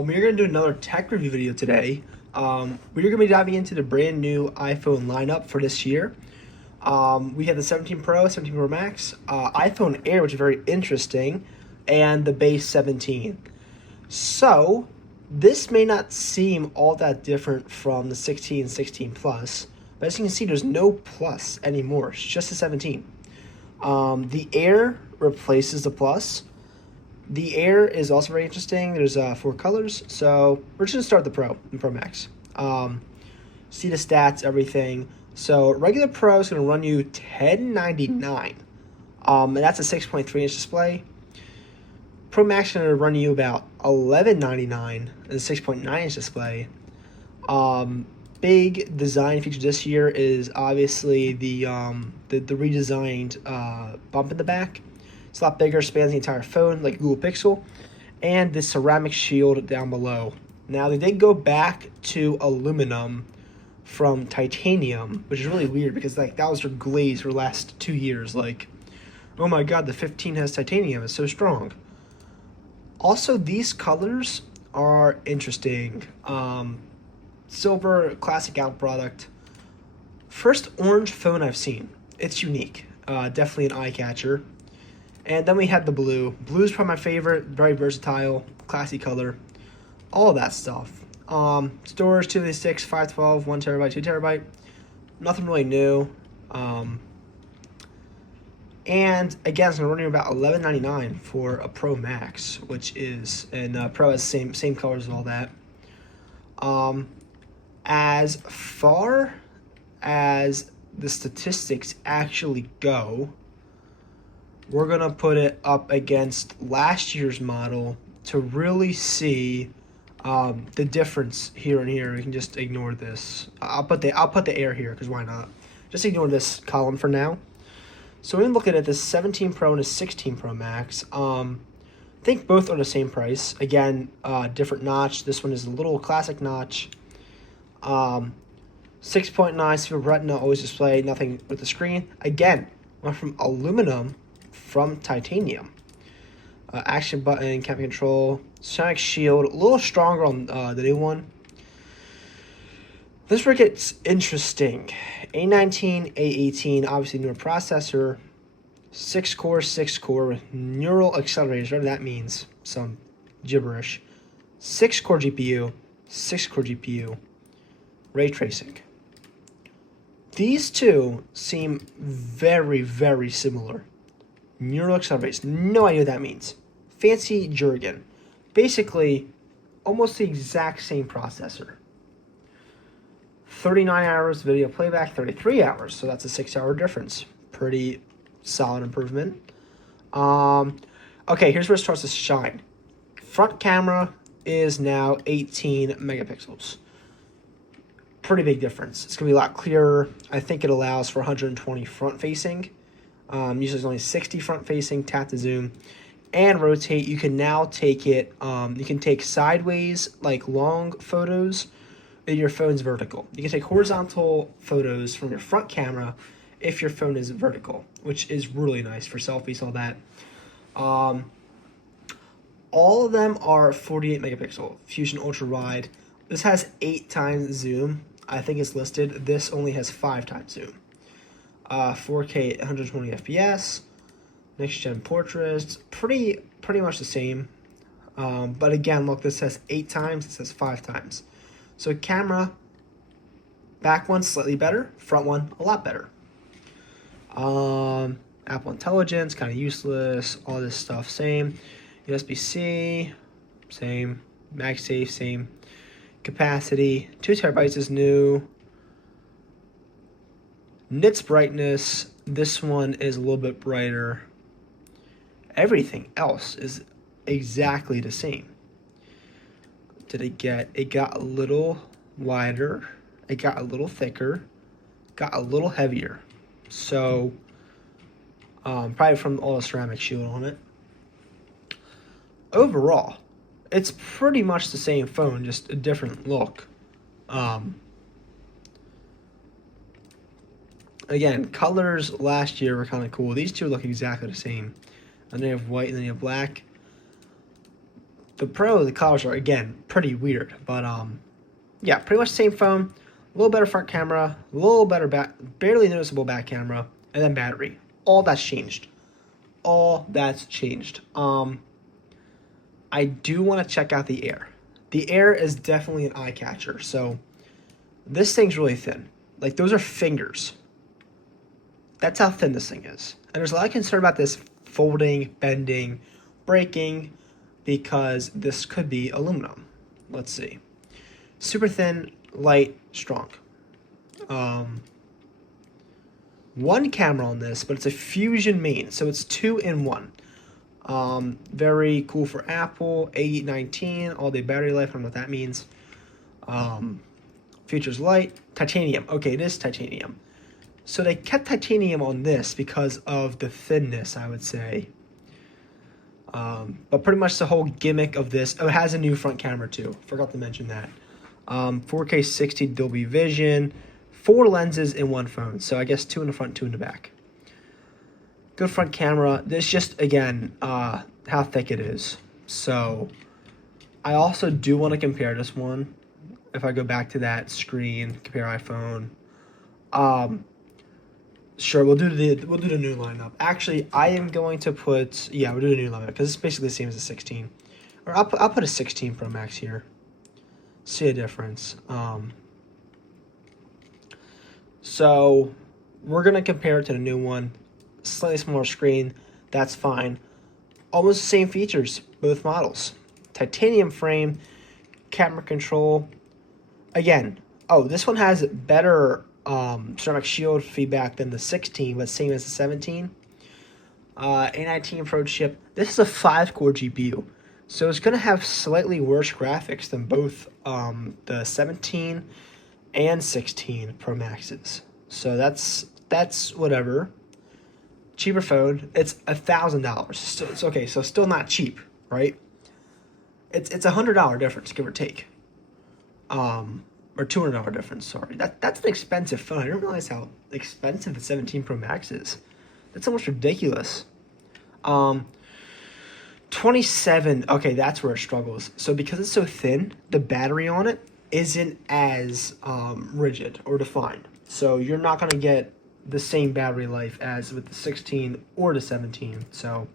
We're going to do another tech review video today. We're going to be diving into the brand new iPhone lineup for this year. We have the 17 Pro, 17 Pro Max, iPhone Air, which is very interesting, and the base 17. So, this may not seem all that different from the 16 and 16 Plus, but as you can see, there's no Plus anymore. It's just the 17. The Air replaces the Plus. The Air is also very interesting. There's 4 colors. So we're just going to start the Pro and Pro Max. See the stats, everything. So regular Pro is going to run you $1099. And that's a 6.3-inch display. Pro Max is going to run you about $1199 and a 6.9-inch display. Big design feature this year is obviously the redesigned bump in the back. It's a lot bigger, spans the entire phone like Google Pixel, and the ceramic shield down below. Now, they did go back to aluminum from titanium, which is really weird because that was their glaze for the last 2 years. Like, oh my god, the 15 has titanium, it's so strong. Also, these colors are interesting. Silver, classic Apple product. First orange phone I've seen. It's unique. Definitely an eye catcher. And then we had the blue. Blue is probably my favorite. Very versatile, classy color. All that stuff. Storage 256, 512, 1 terabyte, 2 terabyte. Nothing really new. And again, it's going to run you about $1199 for a Pro Max, which is, and Pro has same colors and all that. As far as the statistics actually go, we're going to put it up against last year's model to really see the difference here and here. We can just ignore this. I'll put the Air here because why not? Just ignore this column for now. So we're going to look at this 17 Pro and a 16 Pro Max. I think both are the same price. Again, different notch. This one is a little classic notch. 6.9 Super Retina always display, nothing with the screen. Again, went from aluminum from titanium. Action button, camera control, ceramic shield, a little stronger on the new one. This where it gets interesting. A19, A18, obviously newer processor, 6 core with neural accelerators, whatever that means, some gibberish. 6-core GPU, ray tracing. These two seem very, very similar. Neural accelerators, no idea what that means. Fancy jargon. Basically, almost the exact same processor. 39 hours video playback, 33 hours, so that's a 6-hour difference. Pretty solid improvement. Okay, here's where it starts to shine. Front camera is now 18 megapixels. Pretty big difference. It's going to be a lot clearer. I think it allows for 120 front-facing. Usually it's only 60 front-facing. Tap to zoom and rotate. You can now take it, you can take sideways, like long photos, and your phone's vertical. You can take horizontal photos from your front camera if your phone is vertical, which is really nice for selfies, all that. All of them are 48 megapixel. Fusion Ultra Wide. This has 8 times zoom. I think it's listed. This only has 5 times zoom. 4K 120 FPS. Next gen portraits. Pretty much the same. But again, look, this says 8 times. This says 5 times. So camera, back one slightly better. Front one a lot better. Apple Intelligence, kind of useless. All this stuff, same. USB-C, same. MagSafe, same. Capacity, 2 terabytes is new. Nits brightness, this one is a little bit brighter. Everything else is exactly the same. Did it get? It got a little wider. It got a little thicker. Got a little heavier. So, probably from all the ceramic shield on it. Overall, it's pretty much the same phone, just a different look. Again, colors last year were kind of cool. These two look exactly the same. And then you have white and then you have black. The Pro, the colors are again pretty weird, but yeah, pretty much the same phone. A little better front camera, a little better back, barely noticeable back camera, and then battery. All that's changed. All that's changed. I do want to check out the Air. The Air is definitely an eye catcher. So this thing's really thin. Like, those are fingers. That's how thin this thing is. And there's a lot of concern about this folding, bending, breaking, because this could be aluminum. Let's see. Super thin, light, strong. One camera on this, but it's a Fusion main, so it's 2-in-1. Very cool for Apple. A19, all-day battery life. I don't know what that means. Features light, titanium. Okay, it is titanium. So they kept titanium on this because of the thinness, I would say. But pretty much the whole gimmick of this. Oh, it has a new front camera too. Forgot to mention that. 4K 60 Dolby Vision. 4 lenses in one phone. So I guess 2 in the front, 2 in the back. Good front camera. This just, again, how thick it is. So I also do want to compare this one. If I go back to that screen, compare iPhone. Sure, we'll do the new lineup. Actually, I am going to put, yeah, we'll do the new lineup because it's basically the same as a 16. Or I'll put a 16 Pro Max here. See a difference. So we're gonna compare it to the new one. Slightly smaller screen, that's fine. Almost the same features, both models. Titanium frame, camera control. Again, oh, this one has better ceramic shield feedback than the 16, but same as the 17. A19 Pro chip. This is a 5-core GPU, so it's going to have slightly worse graphics than both the 17 and 16 Pro Maxes. So that's whatever. Cheaper phone. It's $1,000. So it's okay. So still not cheap, right? It's $100 difference, give or take. Or $200 difference. Sorry, that's an expensive phone. I didn't realize how expensive the 17 Pro Max is. That's almost ridiculous. 27. Okay, that's where it struggles. So because it's so thin, the battery on it isn't as rigid or defined. So you're not going to get the same battery life as with the 16 or the 17. So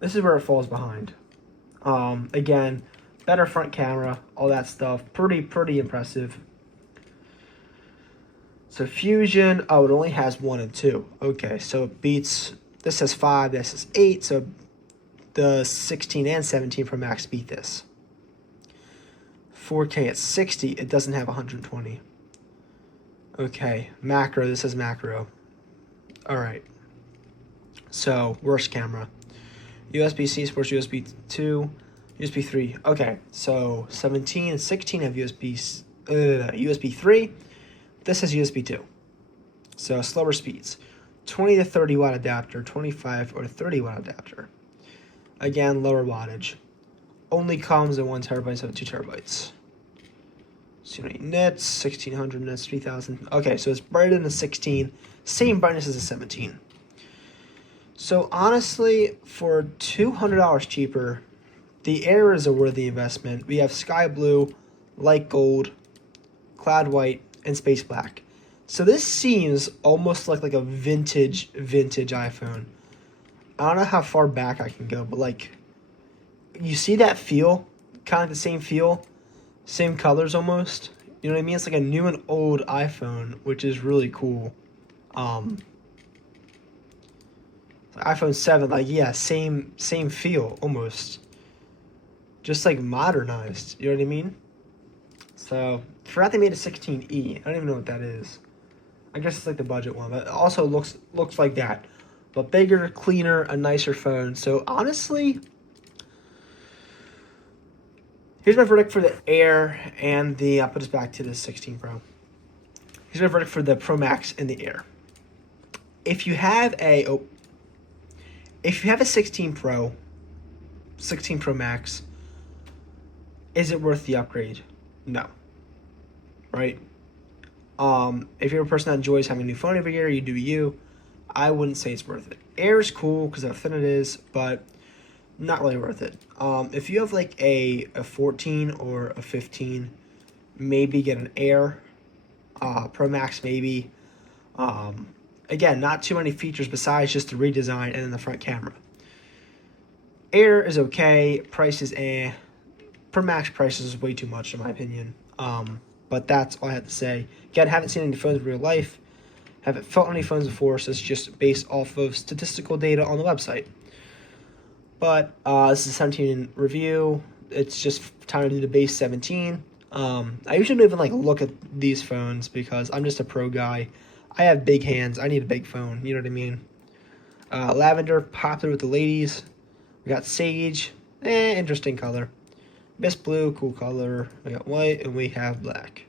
this is where it falls behind. Again, better front camera, all that stuff. Pretty impressive. So Fusion, oh, it only has 1 and 2. Okay, so it beats, this has 5, this is 8. So the 16 and 17 Pro Max beat this. 4K at 60, it doesn't have 120. Okay, macro, this is macro. Alright. So, worst camera. USB-C supports USB 2, USB 3. Okay, so 17 and 16 have USB 3. This has USB 2. So, slower speeds. 20 to 30 watt adapter, 25 or 30 watt adapter. Again, lower wattage. Only comes in 1 terabyte, so 2 terabytes. 280 nits, 1600 nits, 3000. Okay, so it's brighter than the 16. Same brightness as the 17. So honestly, for $200 cheaper, the Air is a worthy investment. We have sky blue, light gold, cloud white, and space black. So this seems almost like a vintage iPhone. I don't know how far back I can go, but like, you see that feel? Kind of the same feel, same colors almost. You know what I mean? It's like a new and old iPhone, which is really cool. iPhone 7, like, yeah, same feel almost. Just like modernized, you know what I mean? So, forgot they made a 16E. I don't even know what that is. I guess it's like the budget one, but it also looks like that. But bigger, cleaner, a nicer phone. So honestly, here's my verdict for the Air and the, I'll put this back to the 16 Pro. Here's my verdict for the Pro Max and the Air. If you have a 16 Pro Max, is it worth the upgrade? No. Right? If you're a person that enjoys having a new phone every year, you do you. I wouldn't say it's worth it. Air is cool because of how thin it is, but not really worth it. If you have like a 14 or a 15, maybe get an Air, Pro Max maybe. Again, not too many features besides just the redesign and then the front camera. Air is okay, price is eh. Pro Max price is way too much in my opinion. But that's all I have to say. Again, haven't seen any phones in real life. Haven't felt any phones before, so it's just based off of statistical data on the website. But this is a 17 review. It's just time to do the base 17. I usually don't even like look at these phones because I'm just a pro guy. I have big hands. I need a big phone. You know what I mean? Lavender, popular with the ladies. We got sage. Interesting color. Mist blue, cool color. We got white, and we have black.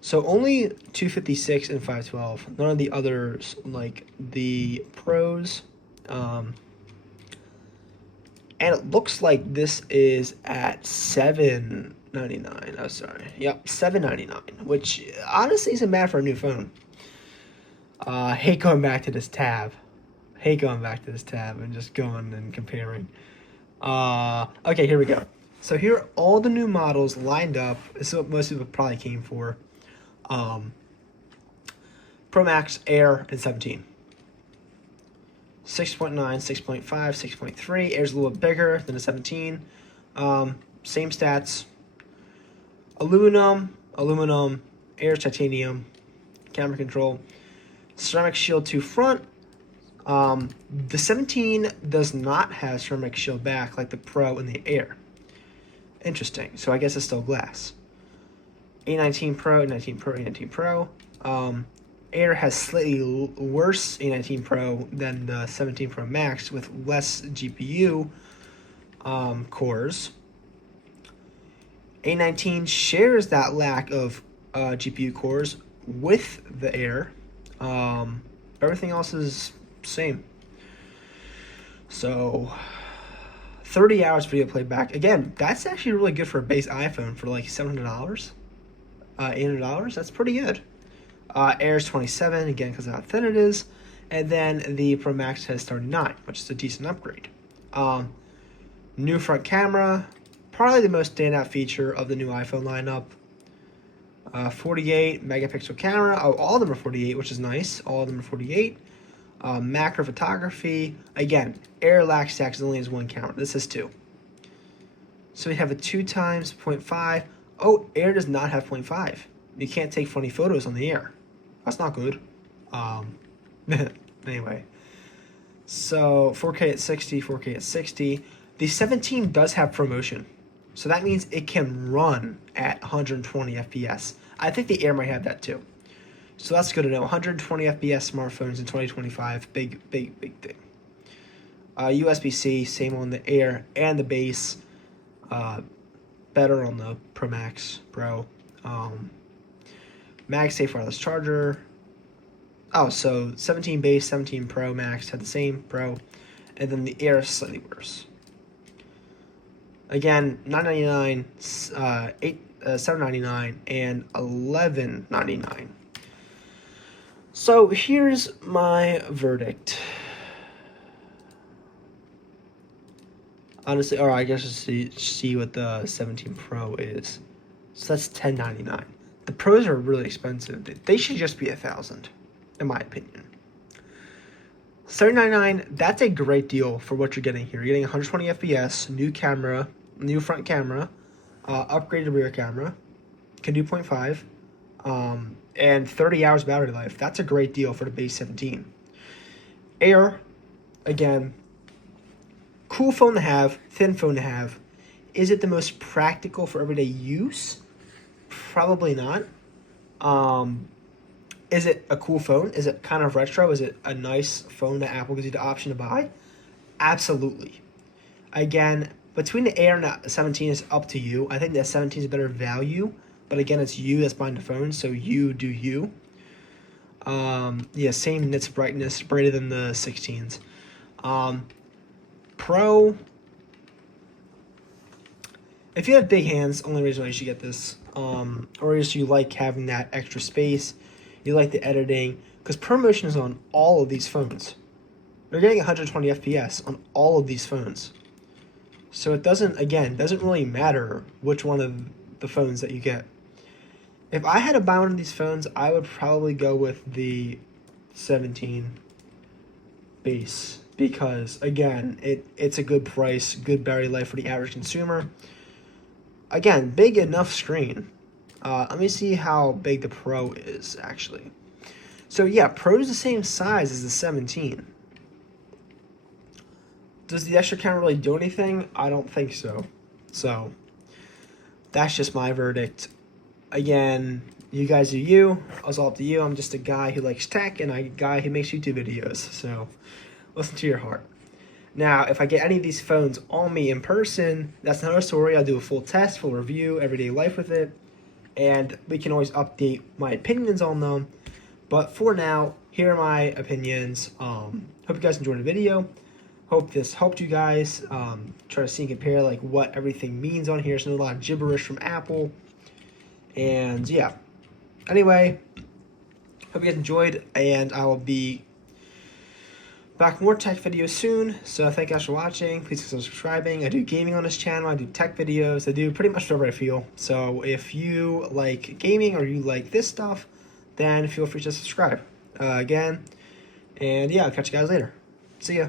So only 256 and 512. None of the others, like the pros. And it looks like this is at $799. Oh, sorry. Yep, $799, which honestly isn't bad for a new phone. Hate going back to this tab. And just going and comparing. Okay, here we go. So here are all the new models lined up. This is what most people probably came for. Pro Max, Air, and 17. 6.9, 6.5, 6.3. Air's a little bit bigger than the 17. Same stats. Aluminum, Air's titanium. Camera control. Ceramic shield to front. The 17 does not have ceramic shield back like the Pro and the Air. Interesting. So I guess it's still glass. A19 Pro, A19 Pro, A19 Pro. Air has slightly worse A19 Pro than the 17 Pro Max with less GPU cores. A19 shares that lack of GPU cores with the Air. Everything else is same. So 30 hours video playback. Again, that's actually really good for a base iPhone for like $700, $800. That's pretty good. Air's 27, again, because of how thin it is. And then the Pro Max has 39, which is a decent upgrade. New front camera, probably the most standout feature of the new iPhone lineup. 48 megapixel camera. Oh, all of them are 48, which is nice. All of them are 48. Macro photography. Again, Air lacks stacks only has one camera. This has two. So we have a 2 times 0.5. Oh, Air does not have 0.5. You can't take funny photos on the Air. That's not good. Anyway. So 4K at 60, 4K at 60. The 17 does have ProMotion. So that means it can run at 120 FPS. I think the Air might have that too. So that's good to know. 120 FPS smartphones in 2025. Big thing. USB-C, same on the Air and the base. Better on the Pro Max Pro. MagSafe wireless charger. Oh, so 17 base, 17 Pro Max had the same Pro. And then the Air is slightly worse. Again, $999, $799, and $1199. So here's my verdict. Honestly, or I guess just see what the 17 Pro is. So that's $1099. The Pros are really expensive. They should just be $1,000, in my opinion. $799, that's a great deal for what you're getting here. You're getting 120 FPS, new camera, new front camera, upgraded rear camera, can do 0.5, and 30 hours battery life. That's a great deal for the base 17. Air, again, cool phone to have, thin phone to have. Is it the most practical for everyday use? Probably not. Is it a cool phone? Is it kind of retro? Is it a nice phone that Apple gives you the option to buy? Absolutely. Again, between the Air and the 17 is up to you. I think the 17 is better value, but again, it's you that's buying the phone, so you do you. Yeah, same nits brightness, brighter than the 16s. Pro, if you have big hands, only reason why you should get this, or is you like having that extra space, you like the editing, because ProMotion is on all of these phones. You're getting 120 FPS on all of these phones. So it doesn't really matter which one of the phones that you get. If I had to buy one of these phones, I would probably go with the 17 base because again, it's a good price, good battery life for the average consumer. Again, big enough screen. Let me see how big the Pro is actually. So yeah, Pro is the same size as the 17. Does the extra camera really do anything? I don't think so. So that's just my verdict. Again, you guys do you. It's all up to you. I'm just a guy who likes tech and a guy who makes YouTube videos. So listen to your heart. Now, if I get any of these phones on me in person, that's another story. I'll do a full test, full review, everyday life with it. And we can always update my opinions on them. But for now, here are my opinions. Hope you guys enjoyed the video. Hope this helped you guys try to see and compare like what everything means on here. There's not a lot of gibberish from Apple. And yeah. Anyway, hope you guys enjoyed, and I will be back with more tech videos soon. So thank you guys for watching. Please consider subscribing. I do gaming on this channel. I do tech videos. I do pretty much whatever I feel. So if you like gaming or you like this stuff, then feel free to subscribe again. And yeah, I'll catch you guys later. See ya.